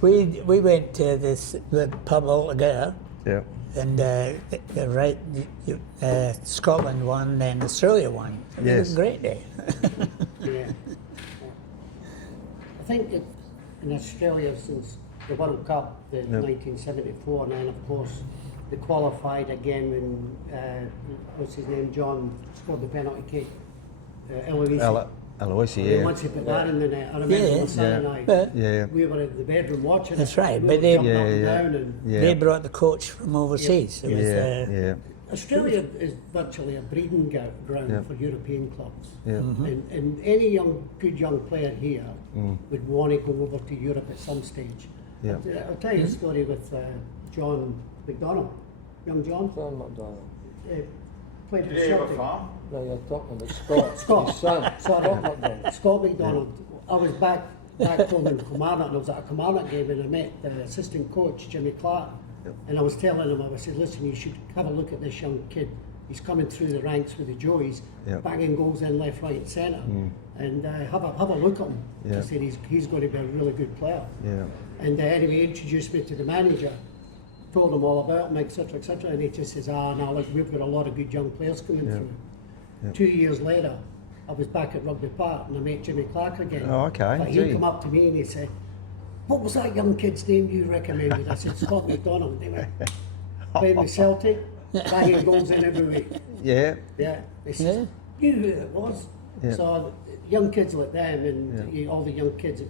we went to the pub all together, Yeah. and Scotland won and Australia won. It was Yes. a great day. Yeah. I think that in Australia since the World Cup, the 1974, and then of course they qualified again when what's his name, John scored the penalty kick. Eloise. Aloisi, And yeah. once he put that in the net, I remember on Saturday night. But Yeah. We were in the bedroom watching. That's it. right, We but were they- jumping up and Yeah, down and Yeah. they brought the coach from overseas. It was, Yeah. Australia is virtually a breeding ground Yeah. for European clubs. Yeah. And any good young player here would want to go over to Europe at some stage. Yeah. I'll tell you a story with John McDonald, young John. John McDonald. Played for Did he have a Celtic. farm? No, you're talking about Scott. Scott. His son. Sorry, Scott McDonald. I was back home in Kilmarnock, and I was at a Kilmarnock game, and I met the assistant coach, Jimmy Clark. Yep. And I was telling him, I said, listen, you should have a look at this young kid. He's coming through the ranks with the Joeys, Yep. banging goals in left, right, and centre. And have a look at him. Yeah. I said, he's going to be a really good player. Yeah. And anyway, he introduced me to the manager, told him all about him, etc., etc. And he just says, no, look, we've got a lot of good young players coming Yeah. through. Yeah. 2 years later, I was back at Rugby Park and I met Jimmy Clark again. Oh, okay. But Gee. he come up to me and he said, what was that young kid's name you recommended? I said, Scott McDonald. They went, played with Celtic, banging goals in every week. Yeah. Yeah. They said, you knew who it was. Yeah. So young kids like them and all the young kids,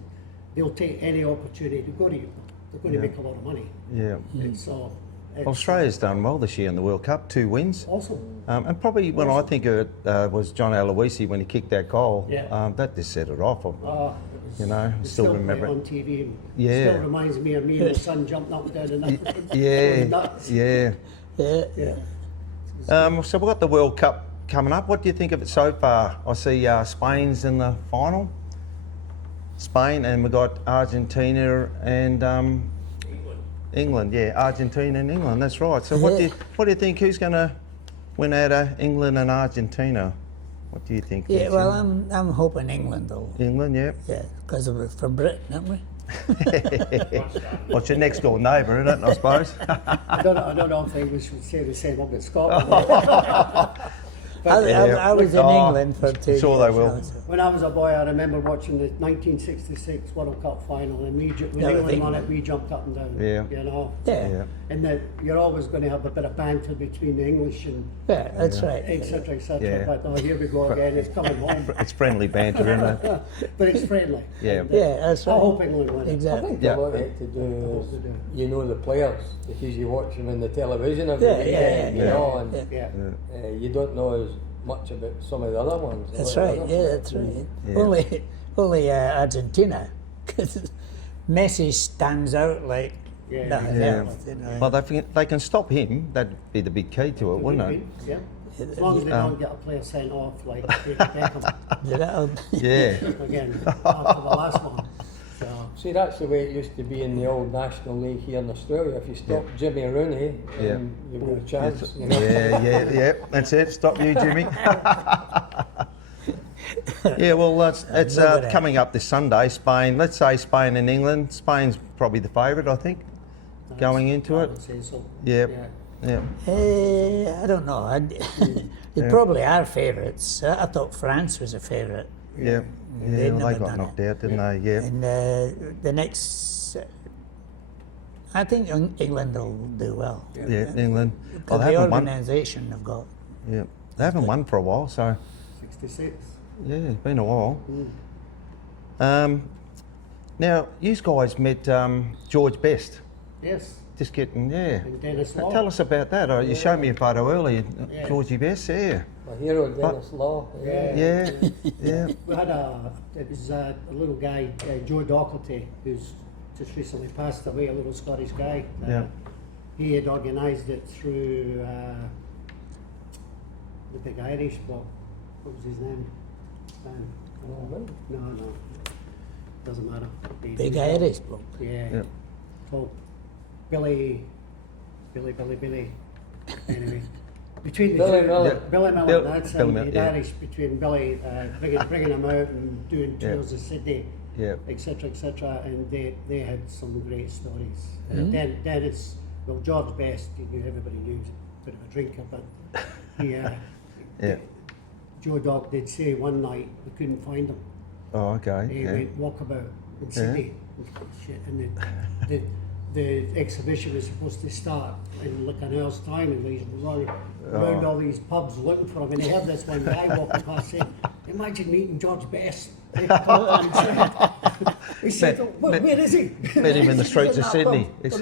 they'll take any opportunity to go to Europe. They're going to make a lot of money. Yeah. So it's Australia's done well this year in the World Cup, 2 wins. awesome. And probably when I think of it was John Aloisi when he kicked that goal. Yeah. That just set it off. You know, They still play remember it it. on TV. And Yeah. Still reminds me of me and my son jumping up and down and Yeah. nuts. Yeah. Yeah. So we've got the World Cup coming up. What do you think of it so far? I see Spain's in the final. Spain, and we've got Argentina and England. Yeah, Argentina and England. That's right. So what do you think? Who's going to win out of England and Argentina? What do you think? yeah, Vincent? well, I'm hoping England will. England, yeah. Yeah, because we're from Britain, aren't we? What's your next door neighbour, isn't it? I suppose. I don't know if we should say the same about Scotland. I was in Oh, England for 2 years. sure they will. so- When I was a boy, I remember watching the 1966 World Cup final, and when Yeah, England won England. it, we jumped up and down. Yeah. You know. Yeah, Yeah. And you're always going to have a bit of banter between the English and yeah, that's right. etc. etc. Yeah. But oh, here we go again. It's coming home. It's friendly banter, isn't it? But it's friendly. Yeah. And, Yeah, that's I right. hope England win. I Exactly. think Yeah. a lot of it to do is, you know, the players, because you watch them in the television every Yeah, weekend, yeah, you know, and Yeah. you don't know as much about some of the other ones. That's the right. other Yeah, ones. that's right. Yeah. Only Argentina, because Messi stands out like Yeah. nothing Yeah. else. You know. Well, they can stop him. That'd be the big key to it, wouldn't it? Yeah. As long as they don't get a player sent off like David Beckham That'll- Yeah. again after the last one. So, See, that's the way it used to be in the old National League here in Australia. If you stop Jimmy Rooney, Yeah. you've got a chance. You know? Yeah. That's it. Stop you, Jimmy. Yeah, well, it's coming up this Sunday. Spain. Let's say Spain and England. Spain's probably the favourite, I think, going into I it. would say so. Yeah. Yeah. Yeah. I don't know. They probably are favourites. I thought France was a favourite. Yeah. They've Yeah. Well, never they got done knocked it. out, didn't they? Yeah. And the next, I think England will do well. Yeah. England. Well, Because they the haven't won. organisation have got. Yeah. They haven't won for a while, so 66. yeah, it's been a while. Now, you guys met George Best. Yes. Just getting, yeah. And Dennis Law. Tell us about that. Oh, you showed me a photo earlier, Yeah. Georgie Best, yeah. My hero, Dennis Law. Yeah, yeah. We had it was a little guy, Joe Docherty, who's just recently passed away, a little Scottish guy. Yeah. He had organised it through the big Irish block. What was his name? No. Doesn't matter. Big Irish bloke. Yeah. Yeah. Called Billy. Anyway. Between the Billy two, Miller. Billy Miller, Bill- that's Billy him. Miller, The yeah. Irish between Billy, bringing him out and doing Yeah. tours of Sydney, Yeah. etc., and they had some great stories. Dennis, well, George Best, everybody knew he was a bit of a drinker, but he, Yeah. Joe Doc did say one night we couldn't find him. Oh, okay. He Yeah. went walkabout in Sydney and shit, and the the exhibition was supposed to start in like an hour's time, and he's running around all these pubs looking for him, and he had this one guy walking past saying, "Imagine meeting George Best." He said, "Where is he?" Met him in the streets of Sydney. He's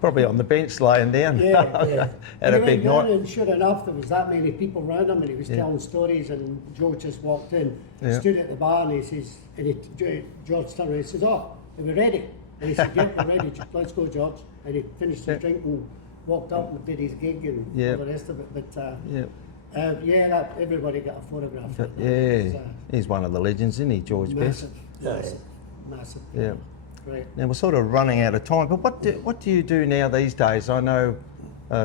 probably on the bench laying down. Yeah. Had a And he big went down, night. and sure enough, there was that many people around him, and he was telling stories. And Joe just walked in, stood at the bar, and he says, George turned around and says, "Oh, are we ready?" And he said, "Yep, we're ready. Let's go, George." And he finished his drink and walked up and did his gig and all the rest of it. But everybody got a photograph. of it. He's one of the legends, isn't he, George Best? Massive. Yeah. Great. Now we're sort of running out of time, but what do you do now these days? I know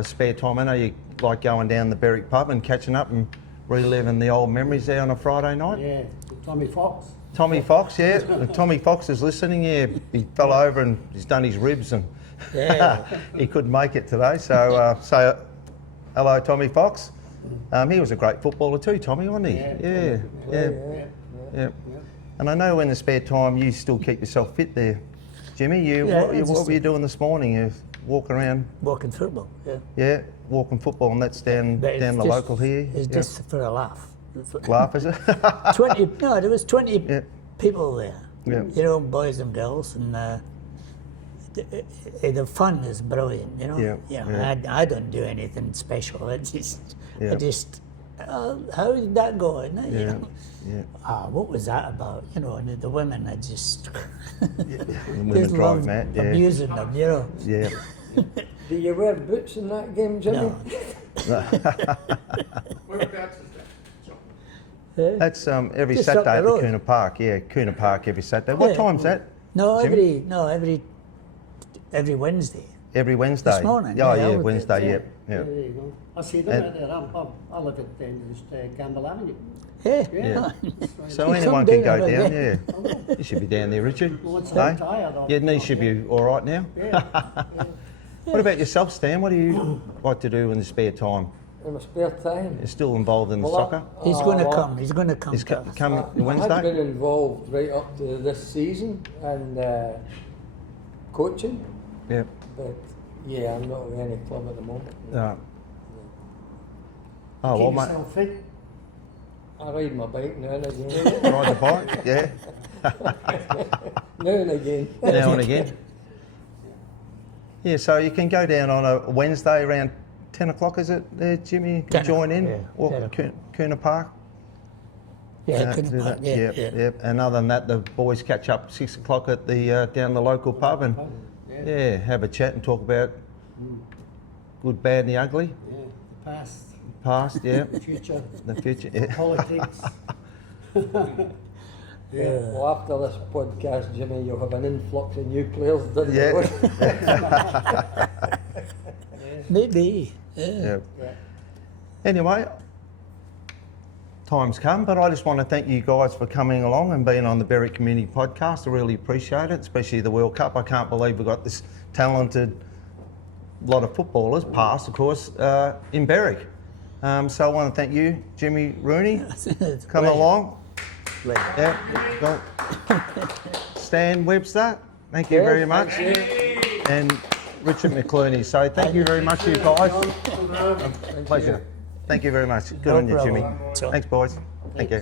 spare time. I know you like going down the Berwick pub and catching up and reliving the old memories there on a Friday night. Yeah, Tommy Fox. Tommy Fox, yeah. Tommy Fox is listening. Yeah, he fell over and he's done his ribs and he couldn't make it today. So say hello, Tommy Fox. He was a great footballer too, Tommy, wasn't he? Yeah. And I know in the spare time you still keep yourself fit there, Jimmy. What were you doing this morning? You walk around? Walking football, Yeah, walking football, and that's down the local here. It's just for a laugh. Laugh, is it? 20, no, there was 20 people there. Yeah. You know, boys and girls, and the fun is brilliant. You know. Yeah. I don't do anything special. I just, how did that go? You know? What was that about? You know, and the women are just The women drive mad. Yeah. abusing them. You know. Yeah. Do you wear boots in that game, Jimmy? No. Whereabouts is that, John? That's every Just up Saturday the at road. the Kuna Park. Yeah, Kuna Park every Saturday. What time's that? No, Jimmy? every Wednesday. Every Wednesday. This morning, Oh yeah, I yeah, would- Wednesday. Yeah, Yeah. there you go. I see them And- out there. I live at the end of this Campbell Avenue. Hey. Yeah. So Some anyone can day go I'll down. get- Yeah. You should be down there, Richard. Once No? I'm tired, Your knee should be all right now. What about yourself, Stan? What do you like to do in the spare time? In my spare time. You're still involved in the Well, soccer? He's going to come. He's going to come. He's to us. come I had Wednesday? been involved right up to this season and coaching, Yeah. but yeah, I'm not with any club at the moment. Oh, well, keep mate. yourself fit. I ride my bike now and again. Ride the bike? Yeah. Now and again. Now and again. Yeah, so you can go down on a Wednesday around 10 o'clock, is it there, Jimmy? You can 10 join in, yeah, walk 10 to Kuna Park. Yeah, do Kuna Park, that. yeah. Yep. And other than that, the boys catch up 6 o'clock at the down the local pub and have a chat and talk about good, bad, and the ugly. Yeah, the past, Past, yeah, the future, the future. Yeah. politics. Yeah. Well, after this podcast, Jimmy, you'll have an influx of new players, didn't Yeah. you? Maybe. Yeah. Anyway, time's come, but I just want to thank you guys for coming along and being on the Berwick Community Podcast. I really appreciate it, especially the World Cup. I can't believe we've got this talented lot of footballers, past of course, in Berwick. So I want to thank you, Jimmy Rooney, It's come great. along. Pleasure. Yeah, go. Stan Webster, thank you very much. Thank you. And Richard McClooney. So thank you very much, you guys. Pleasure. Thank you very much. Good No on you, Jimmy. problem. Thanks, boys. Thank you.